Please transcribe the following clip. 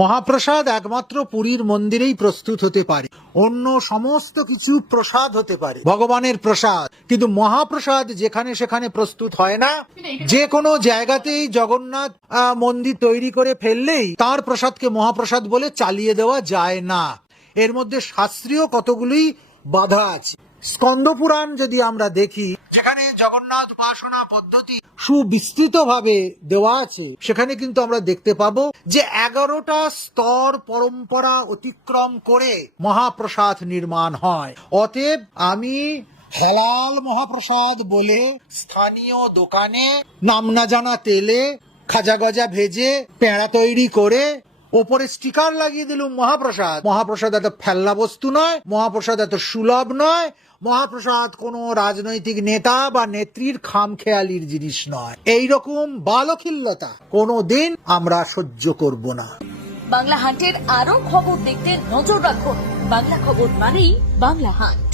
মহাপ্রসাদ একমাত্র পুরীর মন্দিরেই প্রস্তুত হতে পারে, অন্য সমস্ত কিছু প্রসাদ হতে পারে, ভগবানের প্রসাদ, কিন্তু মহাপ্রসাদ যেখানে সেখানে প্রস্তুত হয় না। যে কোনো জায়গাতেই জগন্নাথ মন্দির তৈরি করে ফেললেই তার প্রসাদকে মহাপ্রসাদ বলে চালিয়ে দেওয়া যায় না। এর মধ্যে শাস্ত্রীয় কতগুলি বাধা আছে। স্কন্দ পুরাণ যদি আমরা দেখি, যেখানে জগন্নাথ উপাসনা পদ্ধতি সুবিস্তৃত ভাবে দেওয়া আছে, সেখানে কিন্তু আমরা দেখতে পাবো যে 11টা স্তর পরম্পরা অতিক্রম করে মহাপ্রসাদ নির্মাণ হয়। অতএব আমি হালাল মহাপ্রসাদ বলে স্থানীয় দোকানে নাম না জানা তেলে খাজা গজা ভেজে পেঁড়া তৈরি করে ওপরে স্টিকার লাগিয়ে দিলুম মহাপ্রসাদ। মহাপ্রসাদ এত ফেলনা বস্তু নয়, মহাপ্রসাদ এত সুলভ নয়, মহাপ্রসাদ কোনো রাজনৈতিক নেতা বা নেত্রীর খামখেয়ালির জিনিস নয়। এইরকম বালখিল্যতা কোনোদিন আমরা সহ্য করব না। বাংলা হাটের আরো খবর দেখতে নজর রাখুন। বাংলা খবর মানেই বাংলা হাট।